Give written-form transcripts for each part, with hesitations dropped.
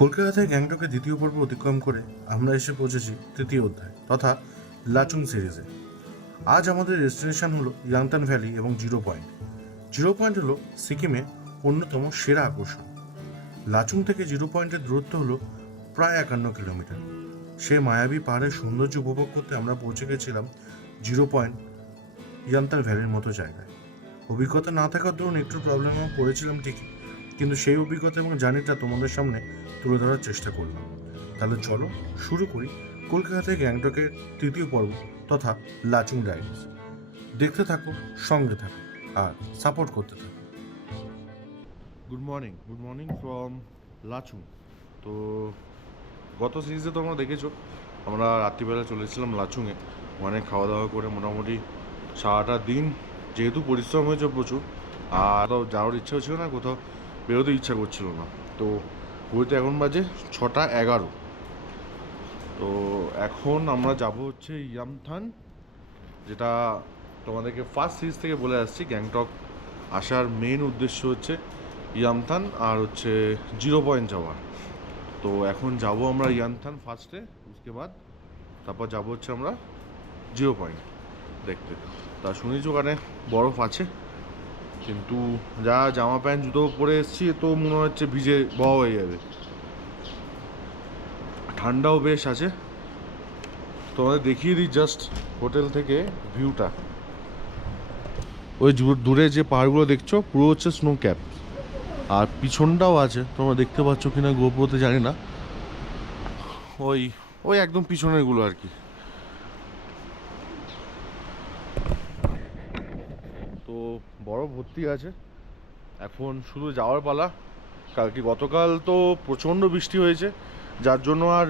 কলকাতা থেকে গ্যাংটকের দ্বিতীয় পর্ব অতিক্রম করে আমরা এসে পৌঁছেছি তৃতীয় অধ্যায় তথা লাচুং সিরিজে। আজ আমাদের ডেস্টিনেশন হলো ইয়াংতান ভ্যালি এবং জিরো পয়েন্ট। জিরো পয়েন্ট হলো সিকিমে অন্যতম সেরা আকর্ষণ। লাচুং থেকে জিরো পয়েন্টের দূরত্ব হলো প্রায় 51 কিলোমিটার। সে মায়াবী পাহাড়ের সৌন্দর্য উপভোগ করতে আমরা পৌঁছে গেছিলাম জিরো পয়েন্ট ইয়াংতান ভ্যালির মতো জায়গায়। অভিজ্ঞতা না থাকার দরুন একটু প্রবলেমে পড়েছিলাম ঠিকই, কিন্তু সেই অভিজ্ঞতা এবং জার্নিটা তোমাদের সামনে তুলে ধরার চেষ্টা করলাম। তাহলে চলো শুরু করি কলকাতা থেকে গ্যাংটকের তৃতীয় পর্ব তথা লাচুং ডাইরিজ। দেখতে থাকো, সঙ্গে থাকো আর সাপোর্ট করতে থাকো। Good morning from Lachung. তো গত সিরিজে তোমরা দেখেছো আমরা রাত্রিবেলা চলে এসেছিলাম লাচুংয়ে। মানে খাওয়া দাওয়া করে মোটামুটি সারাটা দিন যেহেতু পরিশ্রম হয়েছে প্রচুর, আর যাওয়ার ইচ্ছাও ছিল না, কোথাও বেরোতে ইচ্ছা করছিল না। তো ঘুরতে এখন বাজে 6:11। তো এখন আমরা যাব হচ্ছে ইয়ামথান, যেটা তোমাদেরকে ফার্স্ট সিরিজ থেকে বলে আসছি। গ্যাংটক আসার মেন উদ্দেশ্য হচ্ছে ইয়ামথান আর হচ্ছে জিরো পয়েন্ট যাওয়ার। তো এখন যাব আমরা ইয়ামথান ফার্স্টে, उसके बाद তারপর যাব হচ্ছে আমরা জিরো পয়েন্ট দেখতে। তা শুনেছি ওখানে বরফ আছে, কিন্তু যা জামা প্যান্ট জুতো পরে এসেছি তো মনে হচ্ছে ভিজে বওয়া হয়ে যাবে। ঠান্ডাও বেশ আছে। তোমাদের দেখিয়ে দিই জাস্ট হোটেল থেকে ভিউটা। ওই দূরে যে পাহাড়গুলো দেখছো পুরো হচ্ছে স্নো ক্যাপ, আর পিছনটাও আছে, তোমরা দেখতে পাচ্ছ কিনা গোপ্রোতে জানি না। ওই ওই একদম পিছনেরগুলো আর কি। তো বরফ ভর্তি আছে, এখন শুধু যাওয়ার পালা। গতকাল তো প্রচণ্ড বৃষ্টি হয়েছে, যার জন্য আর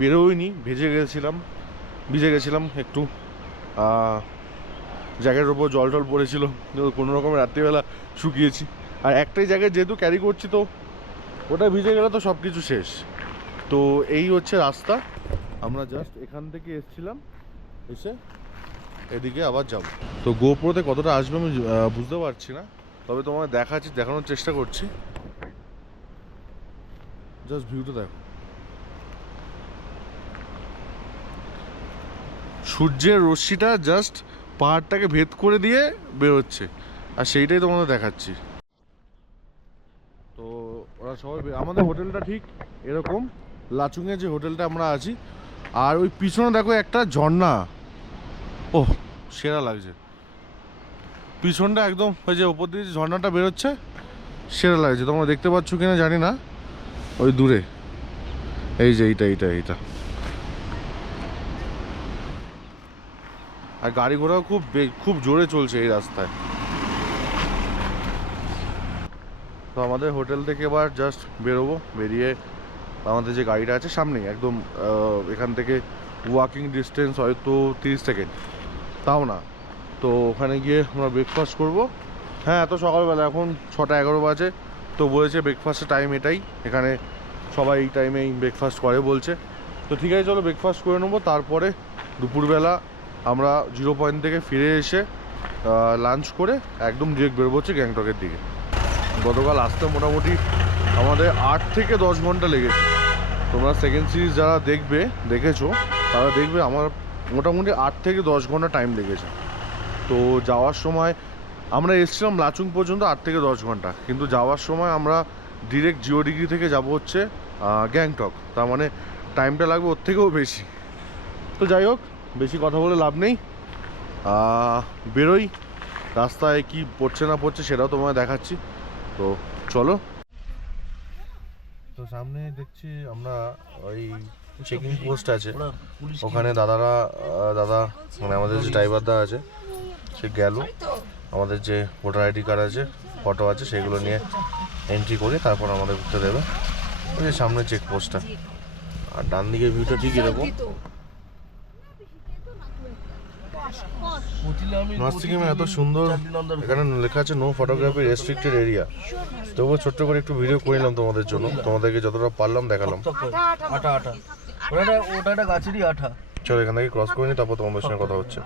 বেরোইনি, ভিজে গেছিলাম একটু। জ্যাকেটের ওপর জল টল পড়েছিল, কোনো রকম রাত্রিবেলা শুকিয়েছি। আর একটাই জ্যাকেট যেহেতু ক্যারি করছি, তো ওটা ভিজে গেলে তো সব কিছু শেষ। তো এই হচ্ছে রাস্তা, আমরা জাস্ট এখান থেকে এসেছিলাম, এসে এদিকে আবার যাব। তো গোপ্রোতে কতটা আসবে আমি বুঝতে পারছি না, তবে তোমায় দেখানোর চেষ্টা করছি। জাস্ট ভিউটা দেখো, সূর্যের রশ্মিটা জাস্ট পাহাড়টাকে ভেদ করে দিয়ে বেরোচ্ছে, আর সেইটাই তোমাদের দেখাচ্ছি। তো ওরা সবাই আমাদের হোটেলটা ঠিক এরকম, লাচুংয়ে যে হোটেলটা আমরা আছি। আর ওই পিছনে দেখো একটা ঝর্ণা, ওহ সেরা লাগছে। পিছনটা একদম ওই যে ওপর দিয়ে যে ঝর্ণাটা বেরোচ্ছে, সেরা লাগছে। তোমরা দেখতে পাচ্ছ কিনা জানি না, ওই দূরে এই যে এইটা। আর গাড়ি ঘোড়াও খুব জোরে চলছে এই রাস্তায়। তো আমাদের হোটেল থেকে এবার জাস্ট বেরোবো, বেরিয়ে আমাদের যে গাড়িটা আছে সামনেই একদম, এখান থেকে ওয়াকিং ডিস্টেন্স হয়তো 30 সেকেন্ড, তাও না। তো ওখানে গিয়ে আমরা ব্রেকফাস্ট করব। হ্যাঁ, এত সকালবেলা, এখন 6:11 বাজে। তো বলেছে ব্রেকফাস্টের টাইম এটাই, এখানে সবাই এই টাইমেই ব্রেকফাস্ট করে বলছে। তো ঠিক আছে, চলো ব্রেকফাস্ট করে নেবো। তারপরে দুপুরবেলা আমরা জিরো পয়েন্ট থেকে ফিরে এসে লাঞ্চ করে একদম ডিরেক্ট বেরোবো হচ্ছে গ্যাংটকের দিকে। গতকাল আসতে মোটামুটি আমাদের 8 থেকে 10 ঘন্টা লেগেছে। তোমরা সেকেন্ড সিরিজ যারা দেখেছো তারা দেখবে আমার মোটামুটি 8 থেকে 10 ঘন্টা টাইম লেগেছে। তো যাওয়ার সময় আমরা এসেছিলাম লাচুং পর্যন্ত 8 থেকে 10 ঘন্টা, কিন্তু যাওয়ার সময় আমরা ডিরেক্ট জিও ডিগ্রি থেকে যাব হচ্ছে গ্যাংটক, তার মানে টাইমটা লাগবে ওর থেকেও বেশি। তো যাই হোক, বেশি কথা বলে লাভ নেই, বেরোই। রাস্তায় কি পড়ছে না পড়ছে সেটাও তোমায় দেখাচ্ছি। তো চলো। তো সামনে দেখছি আমরা ওই চেকিং পোস্ট আছে, ওখানে দাদা মানে আমাদের যে ড্রাইভারদা আছে সে গেল, আমাদের যে ভোটার আইডি কার্ড আছে, ফটো আছে, সেগুলো নিয়ে এন্ট্রি করে তারপর আমাদের ঘুরতে দেবে। ওই যে সামনে চেক পোস্টটা, আর ডান দিকের ভিউটা ঠিক এরকম। নর্থ সিকিমে এত সুন্দর, এখানে লেখা আছে নো ফটোগ্রাফি রেস্ট্রিক্টেড এরিয়া, তবুও ছোট্ট করে একটু ভিডিও করে নিলাম তোমাদের জন্য, তোমাদেরকে যতটা পারলাম দেখালাম। ওটা গাছেরই আঠা। চলো এখান থেকে ক্রস করে নি, তারপর তোমাদের সঙ্গে কথা হচ্ছে।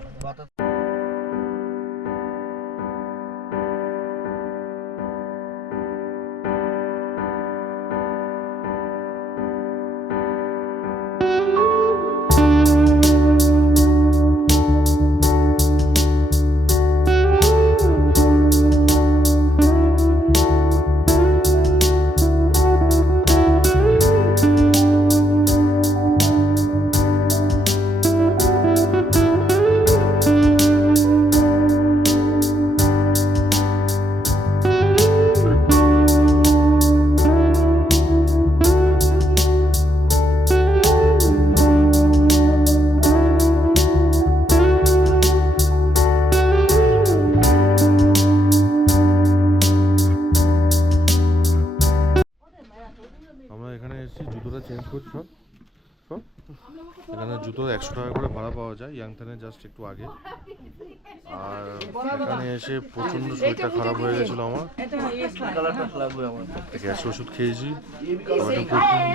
টোটো 100 টাকা করে ভাড়া পাওয়া যায় ইয়াংথানের জাস্ট একটু আগে। আর এখানে এসে প্রচণ্ড শরীরটা খারাপ হয়ে গেছিলো আমার, গ্যাস ওষুধ খেয়েছি,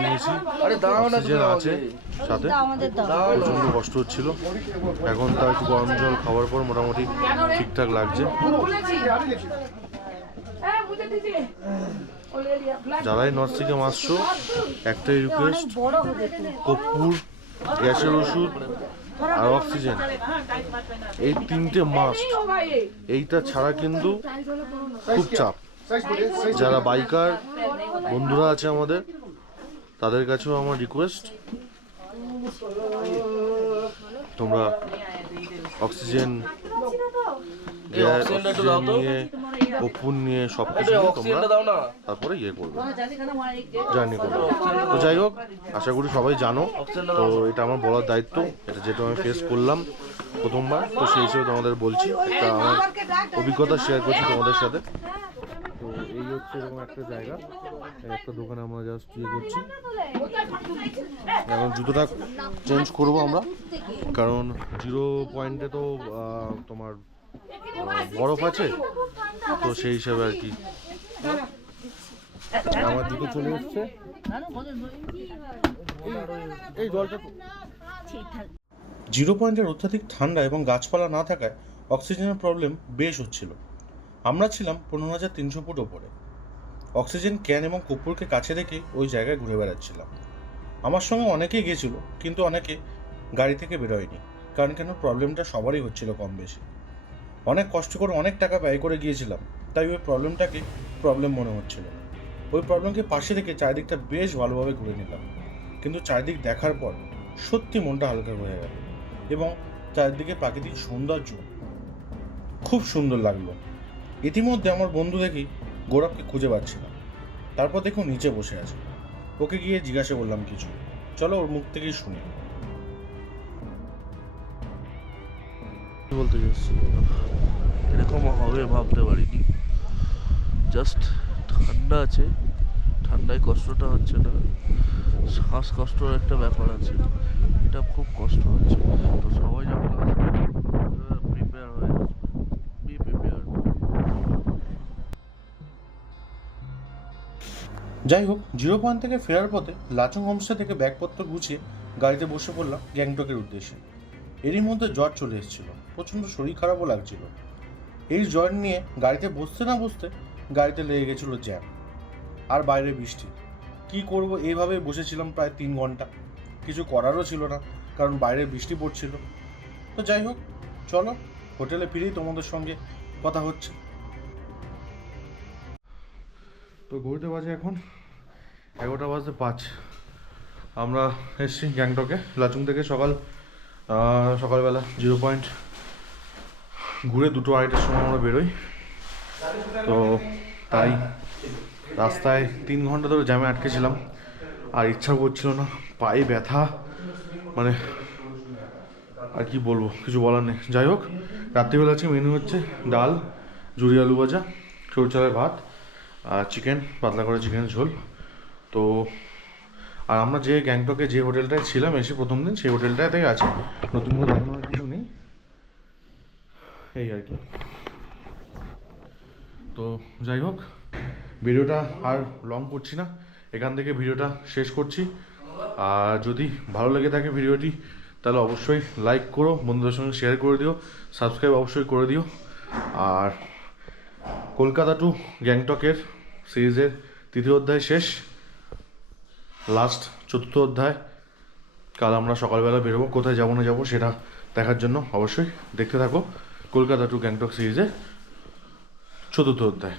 নিয়েছি, অক্সিজেন আছে সাথে, প্রচণ্ড কষ্ট হচ্ছিল। এখন তার একটু গরম জল খাওয়ার পর মোটামুটি ঠিকঠাক লাগছে। যারাই নর্থ সিকিম আসছো একটাই রিকোয়েস্ট, কর্পূর, গ্যাসের ওষুধ আর অক্সিজেন, এই 3টে মাস্ট। এইটা ছাড়া কিন্তু খুব চাপ। যারা বাইকার বন্ধুরা আছে আমাদের, তাদের কাছেও আমার রিকোয়েস্ট, তোমরা অক্সিজেন নিয়ে, কর্পূর নিয়ে, সব কিছু নিয়ে তোমরা তারপরে ইয়ে করবে, জার্নি করবে। তো যাই হোক, আশা করি সবাই জানো। তো এটা আমার বলার দায়িত্ব, এটা যেটা আমি ফেস করলাম প্রথমবার, তো সেই হিসেবে তোমাদের বলছি, একটা আমার অভিজ্ঞতা শেয়ার করছি তোমাদের সাথে। তো এই হচ্ছে এরকম একটা জায়গা, একটা দোকানে আমরা জাস্ট ইয়ে করছি। এখন জুতোটা চেঞ্জ করবো আমরা, কারণ 0 পয়েন্টে তো তোমার বরফ আছে, তো সেই হিসাবে আর কি। আমার জুতো চলে এসছে, এই জলটা 0 পয়েন্টের অত্যাধিক ঠান্ডা এবং গাছপালা না থাকায় অক্সিজেনের প্রবলেম বেশ হচ্ছিল। আমরা ছিলাম 15,300 ফুট ওপরে। অক্সিজেন ক্যান এবং কর্পূরকে কাছে রেখে ওই জায়গায় ঘুরে বেড়াচ্ছিলাম। আমার সঙ্গে অনেকেই গেছিল, কিন্তু অনেকে গাড়ি থেকে বেরোয়নি, কারণ কেন প্রবলেমটা সবারই হচ্ছিল কম বেশি। অনেক কষ্ট করে অনেক টাকা ব্যয় করে গিয়েছিলাম, তাই ওই প্রবলেমটাকে প্রবলেম মনে হচ্ছিল। ওই প্রবলেমকে পাশে রেখে চারিদিকটা বেশ ভালোভাবে ঘুরে নিলাম, কিন্তু চারিদিক দেখার পর সত্যি মনটা হালকা হয়ে গেল এবং চারিদিকে প্রাকৃতিক সৌন্দর্য খুব সুন্দর লাগলো। ইতিমধ্যে আমার বন্ধু দেখি গৌরবকে খুঁজে পাচ্ছি না। তারপর দেখো নিচে বসে আছে, ওকে গিয়ে জিজ্ঞাসা করলাম কিছু, চলো ওর মুখ থেকেই শুনি। বলতে চাচ্ছি এরকম হবে ভাবতে পারিনি। জাস্ট ঠান্ডা আছে, ঠান্ডায় কষ্টটা হচ্ছে না, শ্বাসকষ্টর একটা ব্যাপার আছে, এটা খুব কষ্ট হচ্ছে। তো সবাই যখন প্রিপেয়ার হয়ে বি প্রিপেয়ার। যাই হোক, 0 পয়েন্ট থেকে ফেরার পথে লাচুং হোমস্টে থেকে ব্যাগপত্র গুছিয়ে গাড়িতে বসে পড়লাম গ্যাংটকের উদ্দেশ্যে। এরই মধ্যে জ্বর চলে এসেছিল, প্রচণ্ড শরীর খারাপও লাগছিল। এই জ্বর নিয়ে গাড়িতে বসতে না বসতে গাড়িতে লেগে গেছিলো জ্যাম, আর বাইরে বৃষ্টি। কি করব, এইভাবে বসেছিলাম প্রায় 3 ঘন্টা। কিছু করারও ছিল না, কারণ বাইরে বৃষ্টি পড়ছিল। তো যাই হোক, চলো হোটেলে ফিরেই তোমাদের সঙ্গে কথা হচ্ছে। তো ঘুরতে বাজে এখন 11:05। আমরা এসেছি গ্যাংটকে লাচুং থেকে সকালবেলা 0 পয়েন্ট ঘুরে 2:30টার সময় আমরা বেরোই। তো তাই রাস্তায় 3 ঘন্টা ধরে জ্যামে আটকেছিলাম, আর ইচ্ছা করছিল না, পায়ে ব্যথা, মানে আর কি বলবো, কিছু বলার নেই। যাই হোক, রাত্রিবেলা আজকে মেনু হচ্ছে ডাল, ঝুরি আলু ভাজা, সরু চালের ভাত আর চিকেন, পাতলা করে চিকেনের ঝোল। তো আর আমরা যে গ্যাংটকে যে হোটেলটায় ছিলাম এসে প্রথম দিন, সেই হোটেলটাতেই আছে, নতুন করে দেখানোর কিছু নেই, এই আর কি। তো যাই হোক, ভিডিওটা আর লং করছি না, এখান থেকে ভিডিওটা শেষ করছি। আর যদি ভালো লেগে থাকে ভিডিওটি, তাহলে অবশ্যই লাইক করো, বন্ধুদের সঙ্গে শেয়ার করে দিও, সাবস্ক্রাইব অবশ্যই করে দিও। আর কলকাতা টু গ্যাংটকের সিরিজের 3য় অধ্যায় শেষ, লাস্ট 4র্থ অধ্যায়। কাল আমরা সকালবেলা বেরোবো, কোথায় যাবো না যাবো সেটা দেখার জন্য অবশ্যই দেখতে থাকো কলকাতা টু গ্যাংটক সিরিজের 4র্থ অধ্যায়।